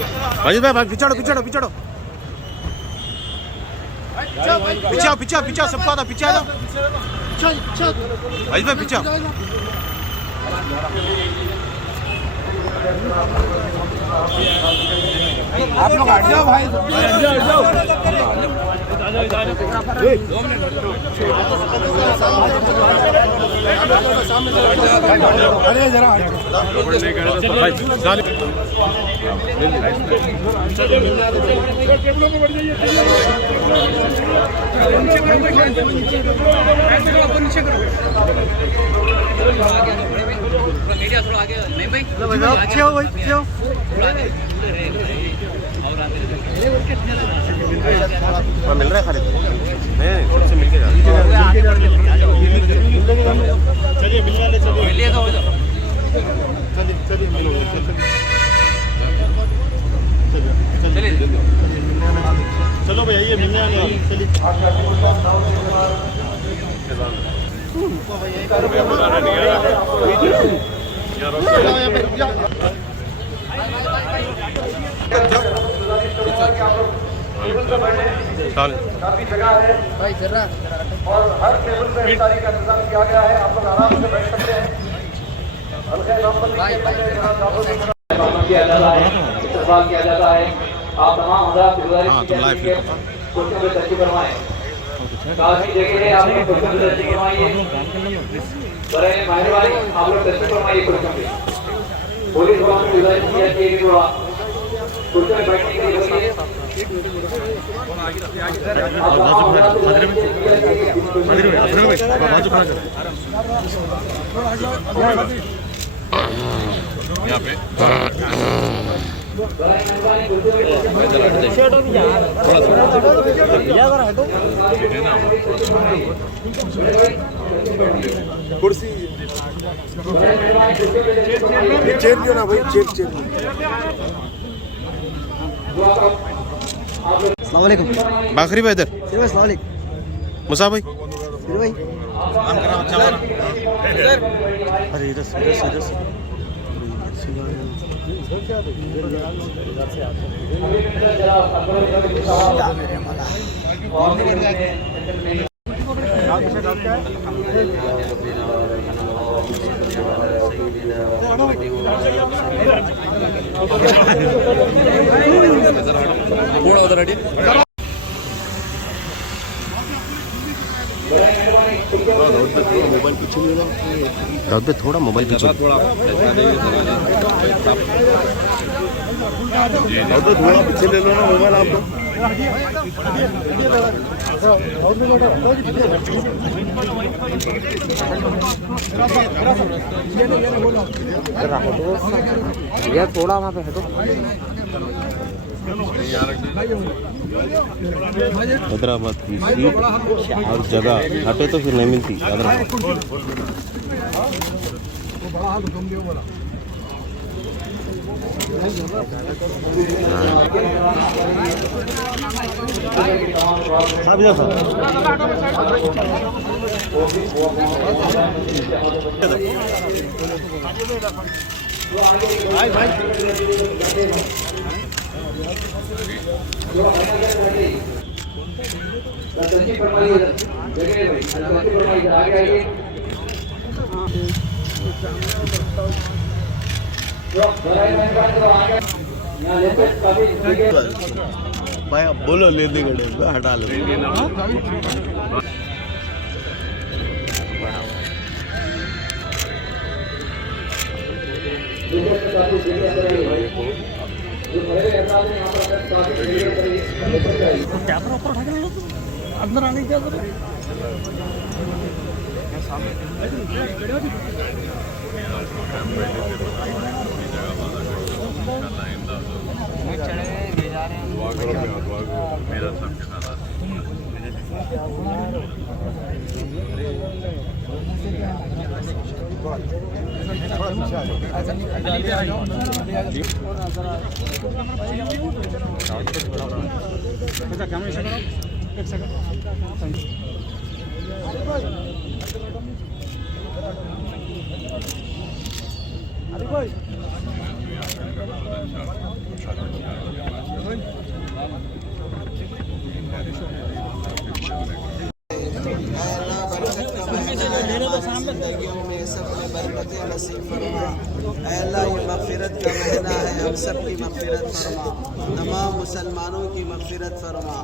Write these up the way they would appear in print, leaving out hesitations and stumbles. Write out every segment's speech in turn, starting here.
भाई पिछाड़ो पिछाड़ो पिछाड़ो पीछे आओ पीछे पीछे सबको आता पीछे आ जाओ भाई पीछे आप लोग हट जाओ भाई अरे जरा मीडिया थोड़ा आगे नहीं भाई पीछे हो भाई पीछे हो मिल रहा है खाली नहीं सबसे मिल के चलिए मिलने वाले मिलिए तो हो जाओ चलिए चलो भैया ये मिलने वाले चलिए काफी जगह है भाई जरा और हर टेबल पे इफ्तारी का इंतजाम किया गया है। आप लोग आराम से बैठ सकते हैं। हल्के नंबर इस्तेमाल किया जाता है। आप तमाम हज़रात गुजारिश की जाती है कुर्सियों में तशरीफ फरमाएं। काफी जगह है आप लोग कुर्सियों में तशरीफ फरमाइए। बड़े मेहरबानी आप लोग तशरीफ फरमाइए कुर्सियों में। पुलिस वालों की गुजारिश की जाती है कि थोड़ा कुर्सियों में बैठने के लिए बोलिए। यहाँ पे कुर्सी चेयर क्यों ना भाई चेयर अस्सलाम वालेकुम बाखरी भाई इधर अस्सलाम वालेकुम मुसा भाई भाई काम करा अच्छा हमारा अरे इधर से थोड़ा उधर हटिए मोबाइल पीछे ले लो दाऊद पे थोड़ा मोबाइल पीछे थोड़ा पीछे ले लो ना मोबाइल आप भैया थोड़ा वहाँ पे हटो। हैदराबाद की सीट और जगह हटे तो फिर नहीं मिलती भाई अब बोलो लेने के टाइम पे हटा लो कैमरा ऊपर उठा के अंदर आने क्या मेरा सबके साथ भाई नसीब फरमा। ऐ अल्लाह ये मग़फ़िरत का महीना है, हम सब की मग़फ़िरत फरमा, तमाम मुसलमानों की मग़फ़िरत फरमा।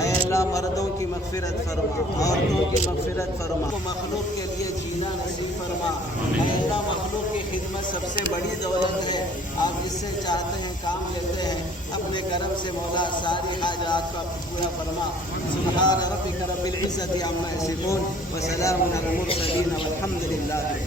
ऐ अल्लाह मर्दों की मग़फ़िरत फरमा, औरतों की मग़फ़िरत फरमा, मखलूक के लिए जीना नसीब फरमा। ऐ अल्लाह मखलूक की खिदमत सबसे बड़ी दौलत है, आप जिससे चाहते हैं काम लेते हैं, अपने करम से मौला सारी हाजात को पूरा फरमा। सुब्हान रब्बिक रब्बिल इज़्ज़ति अम्मा यसिफून व सलामुन अलल मुरसलीन वल्हम्दुलिल्लाहि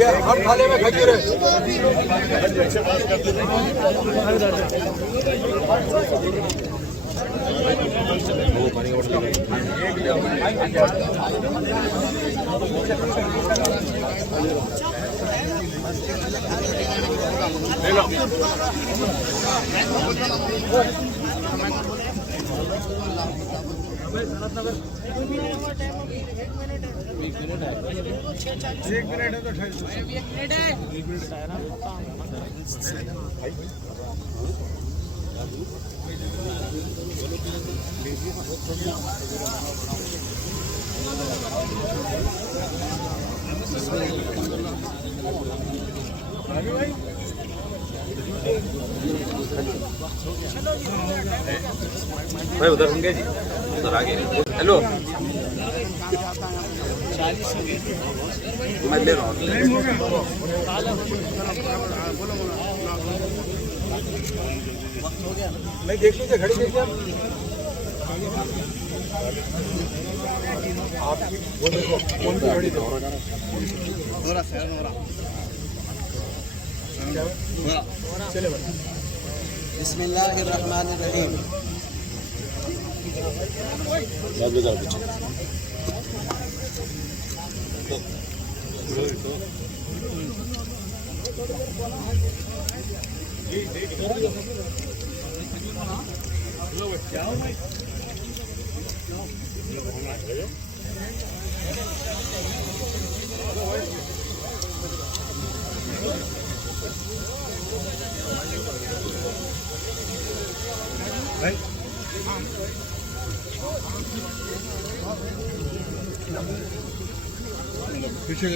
ये हर थाले में खजूर है। भाई उधर होंगे जी, उधर आगे। हेलो, मैं ले रहा हूँ। नहीं देख लीजिए, घड़ी देखिए आप वो देखो कौन सी घड़ी दो चले भाई। बिस्मिल्लाहिर्रहमानिर्रहीम। पीछे